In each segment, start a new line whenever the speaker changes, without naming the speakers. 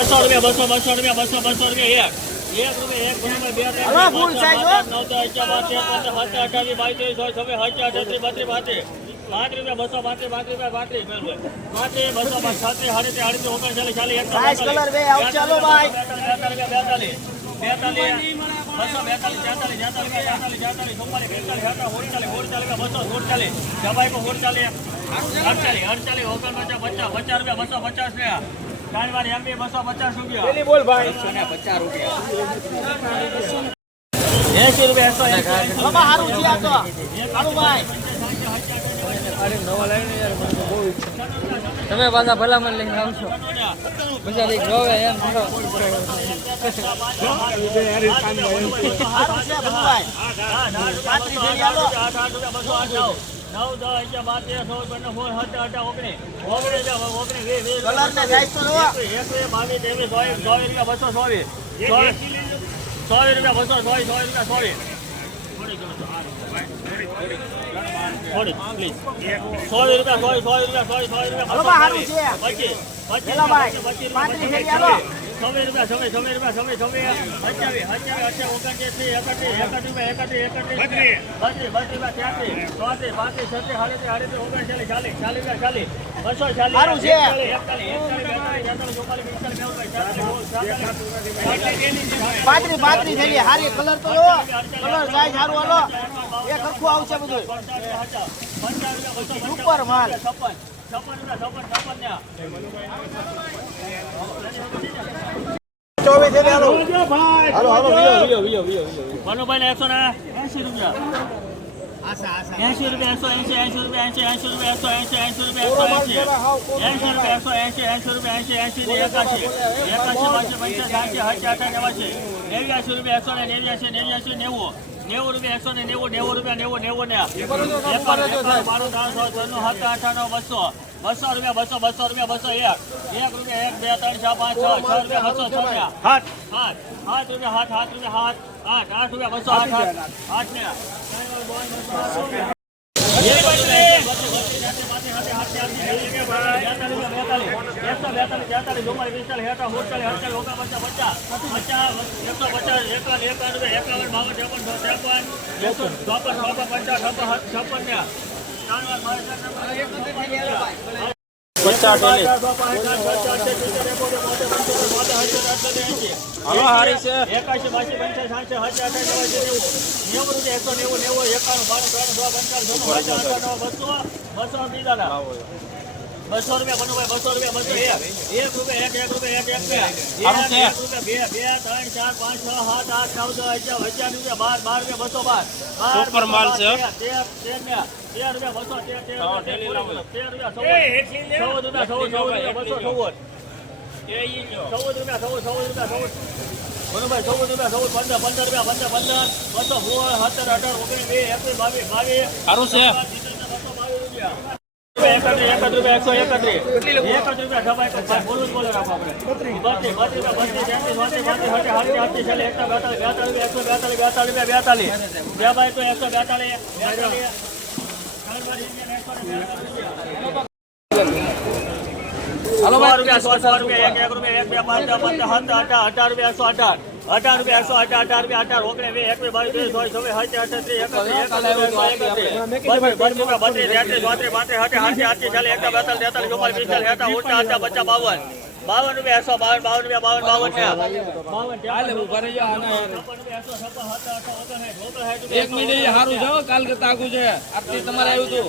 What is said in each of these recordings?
બસો રૂપિયા બસો બસો રૂપિયા બસો બસો રૂપિયા એક એક રૂપિયા એક ગુણમાં બે ત્રણ
હલો, ફૂલ સાઈઝ હો.
નવ દસ અગિયાર બાર તેર પંદર સત્તર અઢાર બાવીસ ત્રેવીસ ચોવીસ છવ્વીસ સત્તર અઠાત્રીસ બત્રીસ પાંત્રીસ પાંચ રૂપિયા બસો પાંત્રીસ પાંત્રીસ રૂપિયા પાંત્રીસ પાંત્રીસ બસો છત્રીસ સાડત્રીસ આડત્રીસ ઓગણચાલીસ ચાલીસ
સાઈઝ કલર બે આવ ચાલો ભાઈ
બેતાલીસ બેતાલીસ બેતાલીસ બસો બેતાલીસ તેતાલીસ તેતાલીસ તેતાલીસ તેતાલીસ ચુમ્માલીસ બેતાલીસ અઠાવન ઓગણચાલીસ ઓગણચાલીસ બસો ઓગણચાલીસ જબાઈ કો ઓગણચાલીસ અડચાલીસ અડચાલીસ ઓગણપચાસ પચાસ પચાસ રૂપિયા બસો પચાસ રૂપિયા ત્રણ વાર બસો પચાસ રૂપિયા.
બોલ ભાઈ.
એસી રૂપિયા. એકસો એંસી
બાબા હારું છે આ તો. હારું ભાઈ.
તમે પાછા ભલામણ લઈને આવશો. પછી કંઈક જોવે એમ. કરો
પાંત્રીસ
રૂપિયા બસો આઠ નવ દસ અગિયાર બાર તેર રૂપિયા પંદર સોળ સત્તર અઢાર ઓગણીસ ઓગણીસ ઓગણીસ વીસ વીસ એકવીસ બાવીસ ત્રેવીસ ચોવીસ ચોવીસ રૂપિયા બસો ચોવીસ ચોવીસ ચોવીસ રૂપિયા બસો ચોવીસ ચોવીસ રૂપિયા ચોવીસ થોડી પ્લીઝ ચોવીસ રૂપિયા ચોવીસ ચોવીસ રૂપિયા ચોવીસ સો રૂપિયા
છે.
પચીસ પચીસ પચીસ પચીસ. છવ્વીસ રૂપિયા છવ્વીસ છવ્વીસ રૂપિયા છવ્વીસ છવ્વીસ અઠ્યાવીસ અઠ્યાવીસ ઓગણત્રીસ એકત્રીસ એકત્રીસ રૂપિયા એકત્રીસ એકત્રીસ બત્રીસ બત્રીસ રૂપિયા ત્યાંત્રીસ ચોત્રીસ પાંત્રીસ છત્રીસ સાડત્રીસ આડત્રીસ ઓગણચાલીસ ચાલીસ ચાલીસ રૂપિયા ચાલીસ બસો ચાલીસ
પાંત્રીસ પાંત્રીસ થયેલી હારી કલર તો જોવો કલર સાઈઝ હારું હાલો એ ખરખું આવશે બધું સુપર માલ
છપ્પન એસી રૂપિયા એસી રૂપિયા એકસો એસી એસી રૂપિયા એસી એસી રૂપિયા એકસો એસી એસી રૂપિયા એકસો એસી એસી રૂપિયા એકસો એસી એસી રૂપિયા એસી એસી ને એકાશી એકાશી પંચાસી નેવાસી નેવ્યાસી રૂપિયા એકસો ને નેવ્યાસી નેવ્યાસી નેવું નેવું રૂપિયા એકસો ને નેવું નેવું રૂપિયા નેવું નેવું ને એકાણું ત્રણસો અઠાણું બસો બસો રૂપિયા બસો બસો રૂપિયા બસો એક એક રૂપિયા એક બે ત્રણ ચાર પાંચ છ છ રૂપિયા બસો છ રૂપિયા હાથ હાથ હાથ રૂપિયા હાથ આઠ આઠ રૂપિયા બસો આઠ આઠ આઠ ને
હલો હારી છે
એકાશી બાસી પંચાસી સાતસો સાતસો અઠાસી નવ્વાસી નેવું નેવું એકસો નેવું નેવું એકાણું બાણું ત્રણ સો પંચાવન સાતસો અઠાણું બસો બસો બીજાના બસો રૂપિયા બનુભાઈ બસો રૂપિયા બસો એક રૂપિયા એક એક રૂપિયા એક એક બે રૂપિયા બે બે ત્રણ ચાર પાંચ છ સાત આઠ નવ દસ અગિયાર અગિયાર રૂપિયા બાર બાર રૂપિયા બસો બાર
સુપર માલ છે.
તેર તેર ને તેર રૂપિયા બસો તેર તેર રૂપિયા તેર રૂપિયા ચૌદ રૂપિયા ચૌદ ચૌદ રૂપિયા બસો ચૌદ ચૌદ રૂપિયા ચૌદ ચૌદ રૂપિયા ચૌદ બરોબર ચૌદ રૂપિયા ચૌદ પંદર પંદર રૂપિયા પંદર પંદર બસો સોળ સત્તર અઢાર ઓગણીસ વીસ એકવીસ બાવીસ બાવીસ
સારું છે
એકત્રીસ એકત્રીસ રૂપિયા એકસો એકત્રીસ એકત્રીસ રૂપિયા સભાઈ તો બોલું બોલે રાખો આપણે બત્રીસ બત્રીસ રૂપિયા બત્રીસ તેત્રીસ ચોત્રીસ પાંત્રીસ છત્રીસ સાડત્રીસ આડત્રીસ છેલ્લે એકસો બેતાલીસ બેતાલીસ રૂપિયા એકસો બેતાલીસ બેતાલીસ રૂપિયા બેતાલીસ બે તો એકસો બેતાલીસ રૂપિયા.
હાલો
રૂપિયા સો સો રૂપિયા એક એક રૂપિયા એક બે પાંચ પાંચ સત્તર અઢાર અઢાર રૂપિયા એકસો અઢાર અઢાર રૂપિયા એકસો અઢાર અઢાર રૂપિયા અઢાર ઓગણીસ વીસ એકવીસ બાવીસ ત્રેવીસ ચોવીસ છવ્વીસ સત્યાવીસ અઠ્યાવીસ એકત્રીસ બત્રીસ તેત્રીસ ચોત્રીસ પાંત્રીસ અઠ્યાસી આઠી આઠી ચાલીસ એકતા બેતાલીસ તેતાલીસ ચુમ્માલીસ પિસ્તાલીસ પચાસ બાવન. બાવન રૂપિયા એકસો બાવન બાવન રૂપિયા બાવન બાવન ને
એક મિનિટ સારું છે કાલ કરતા આગું છે. આરતી તમારે આવ્યું હતું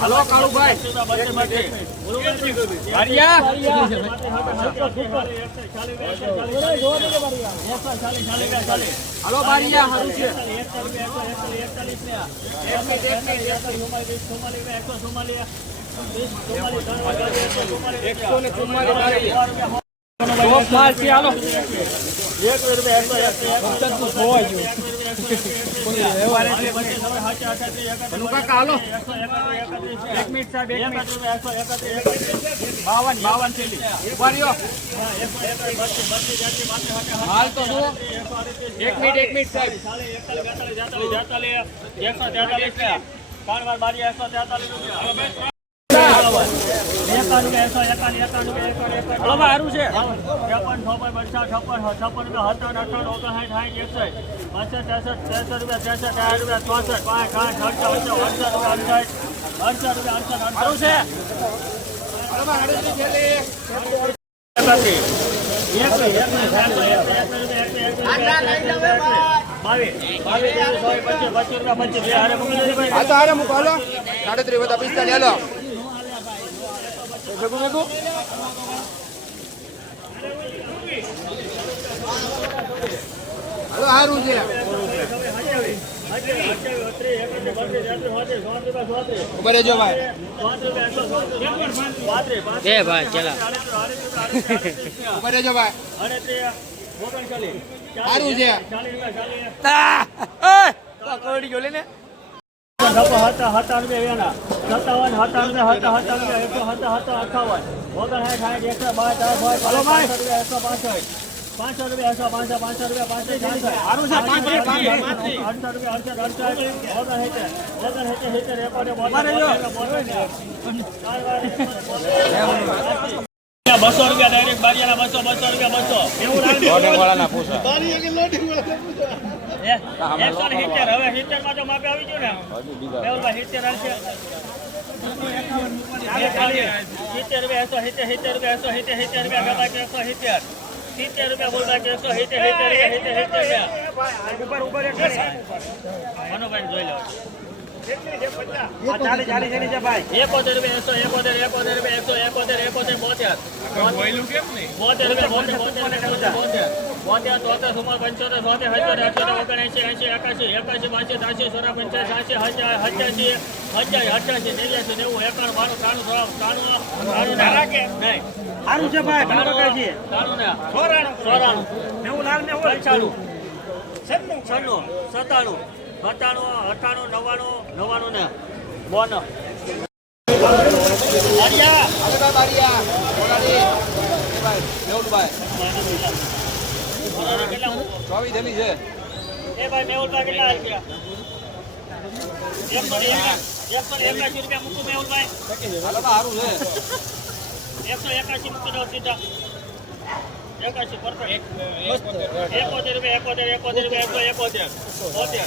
હલો, કાળુભાઈ. હાલો બારિયા હારું છે. એકસો ને ચુમ્માલીસ છે હાલો.
એકવીસ રૂપિયા એકસો એકસો એકસો એકસો એકસો એક મિનિટ સાહેબ એક મિનિટ એકસો બાવન બાવન છેલ્લી
હાલ તો જુઓ એક મિનિટ એક મિનિટ, સાહેબ.
સારું છે છપ્પન છપ્પન પચાસ છપ્પન છપ્પન રૂપિયા સત્તાવન અઠાવન ઓગણસાઠ સાઠ એકસઠ પાસઠ ત્રેસઠ રૂપિયા ત્રેસઠ સાઠ રૂપિયા ચોસઠ પાંચ સાઠ અડસઠ અડસઠ અડસઠ રૂપિયા અડસઠ અડસઠ રૂપિયા અડસઠ અડસઠ છે પચીસ, પચીસ પચીસ
સાડત્રીસ બધા પિસ્તાલીસ ભેગું ભેગું હાલો સારું છે ઊભા રહેજો ભાઈ
એ ભાઈ ચલા
ઊભા રહેજો ભાઈ સારું છે
કરોડી ગયો ને
સત્તાવન સત્તાવન હતા હતા એકસો હતા હતા અઠાવન ઓગણસાઠ સાઠ એકસો બાર ચાર પાંચ રૂપિયા એકસો પાસઠ. પાંચસો રૂપિયા એકસો પાંચસો પાંચસો રૂપિયા પાંચસો અડસઠ રૂપિયા અડસઠ અડસઠ. ઓગણસિત્તેર ઓગણસિત્તેર સિત્તેર એકોતેર બસો રૂપિયા ડાયરેક્ટ બારીયાના બસો બસો રૂપિયા બસો. એવું એકસો ને સિત્તેર. હવે સિત્તેરમાં તો માપે આવી ગયું ને. સિત્તેર આવશે સિત્તેર રૂપિયા એકસો સિત્તેર સિત્તેર રૂપિયા એકસો સિત્તેર સિત્તેર રૂપિયા ગબાઈ કે એકસો સિત્તેર સિત્તેર રૂપિયા બોલબાઈ કે એકસો સિત્તેર જોઈ લો બોતેર. તોતેર સુમાર પંચોતેર બોતેર હજાર અઠ્યોતેર ઓગણએંશી એંશી એકાશી એકાશી બાસી ત્રાસી સોળા પંચ્યાસી સાસી હજાર અઠ્યાસી અઠ્યાસી અઠ્યાસી નેવ્યાસી નેવું એકાણું બાણું ત્રાણું ત્રાણું ત્રાણું નહીં.
સારું છે ભાઈ
ત્રાણું ને. ચોરાણું પંચાણું. છન્નું સત્તાણું. સત્તાણું અઠ્ઠાણું નવ્વાણું નવ્વાણું ને બોન.
ચોવીસ થેલી છે
એ ભાઈ મેહુલભાઈ કેટલા રૂપિયા? એકસો ને એકસો ને રૂપિયા મૂકું મેહુલભાઈ.
હાલો સારું છે
એકસો એકાશી મૂકી સીધા. એકાશી પરફેક્ટ એકોતેર રૂપિયા એકોતેર એકોતેર રૂપિયા એકસો એકોતેર બોતેર